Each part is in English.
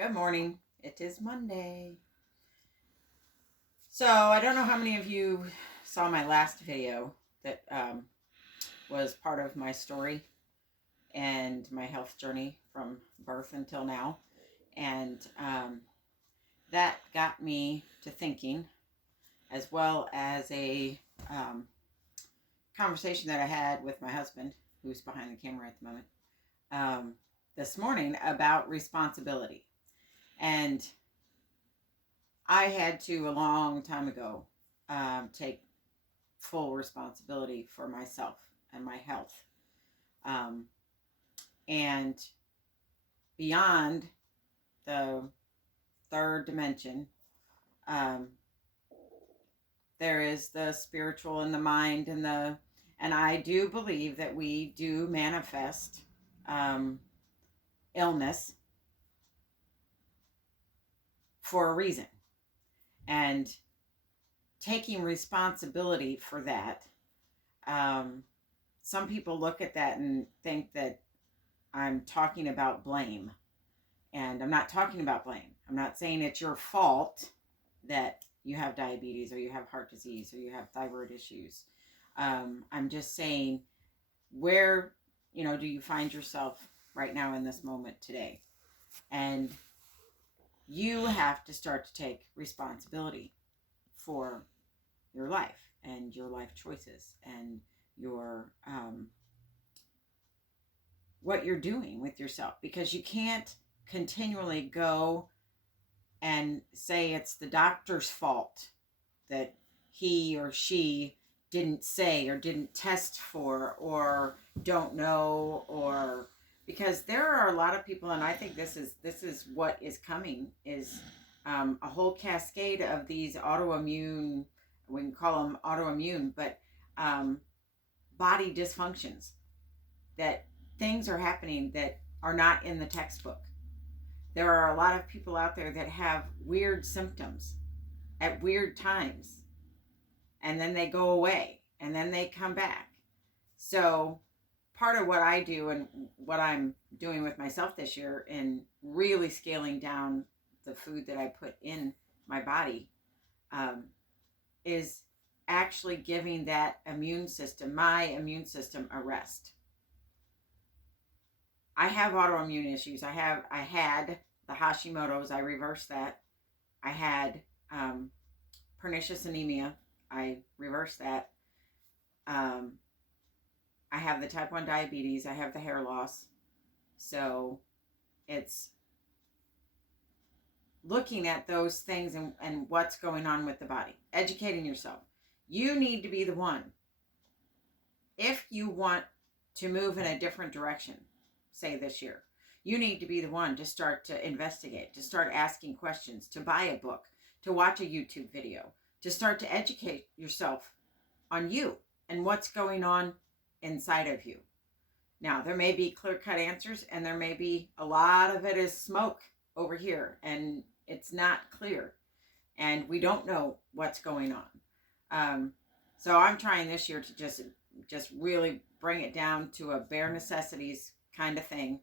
Good morning. It is Monday. So I don't know how many of you saw my last video that was part of my story and my health journey from birth until now. And that got me to thinking, as well as a conversation that I had with my husband, who's behind the camera at the moment, this morning about responsibility. And I had to, a long time ago, take full responsibility for myself and my health. And beyond the third dimension, there is the spiritual and the mind and I do believe that we do manifest illness for a reason. And taking responsibility for that, some people look at that and think that I'm talking about blame. And I'm not talking about blame. I'm not saying it's your fault that you have diabetes or you have heart disease or you have thyroid issues. I'm just saying, where, do you find yourself right now in this moment today? And you have to start to take responsibility for your life and your life choices and your what you're doing with yourself, because you can't continually go and say it's the doctor's fault that he or she didn't say or didn't test for or don't know, or because there are a lot of people, and I think this is what is coming, is a whole cascade of these autoimmune, we can call them autoimmune, but body dysfunctions, that things are happening that are not in the textbook. There are a lot of people out there that have weird symptoms at weird times, and then they go away, and then they come back. So part of what I do and what I'm doing with myself this year in really scaling down the food that I put in my body is actually giving that immune system, my immune system, a rest. I have autoimmune issues. I had the Hashimoto's. I reversed that. I had pernicious anemia. I reversed that. I have the type 1 diabetes. I have the hair loss. So it's looking at those things and what's going on with the body. Educating yourself. You need to be the one. If you want to move in a different direction, say this year, you need to be the one to start to investigate, to start asking questions, to buy a book, to watch a YouTube video, to start to educate yourself on you and what's going on inside of you. Now, there may be clear-cut answers, and there may be a lot of it is smoke over here, and it's not clear, and we don't know what's going on. So I'm trying this year to just really bring it down to a bare necessities kind of thing,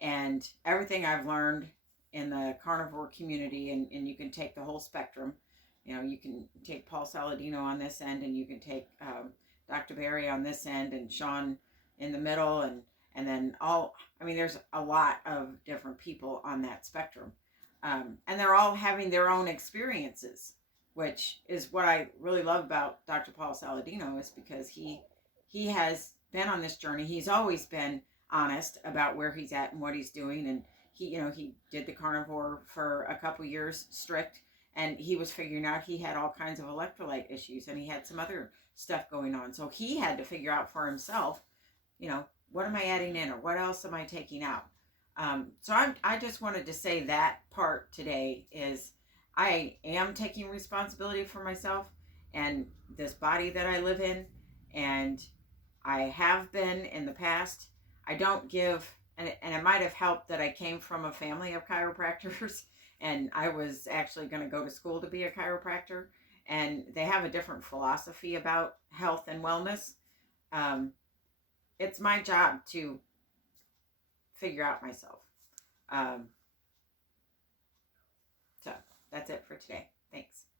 and everything I've learned in the carnivore community, and you can take the whole spectrum. You can take Paul Saladino on this end, and you can take Dr. Barry on this end, and Sean in the middle, and then there's a lot of different people on that spectrum, and they're all having their own experiences, which is what I really love about Dr. Paul Saladino, is because he has been on this journey. He's always been honest about where he's at and what he's doing, and he did the carnivore for a couple years strict, and he was figuring out he had all kinds of electrolyte issues, and he had some other stuff going on, so he had to figure out for himself, what am I adding in, or what else am I taking out. So I just wanted to say that part today is I am taking responsibility for myself and this body that I live in, and I have been in the past. I don't give, and it might have helped that I came from a family of chiropractors, and I was actually going to go to school to be a chiropractor, and they have a different philosophy about health and wellness. It's my job to figure out myself. That's it for today. Thanks.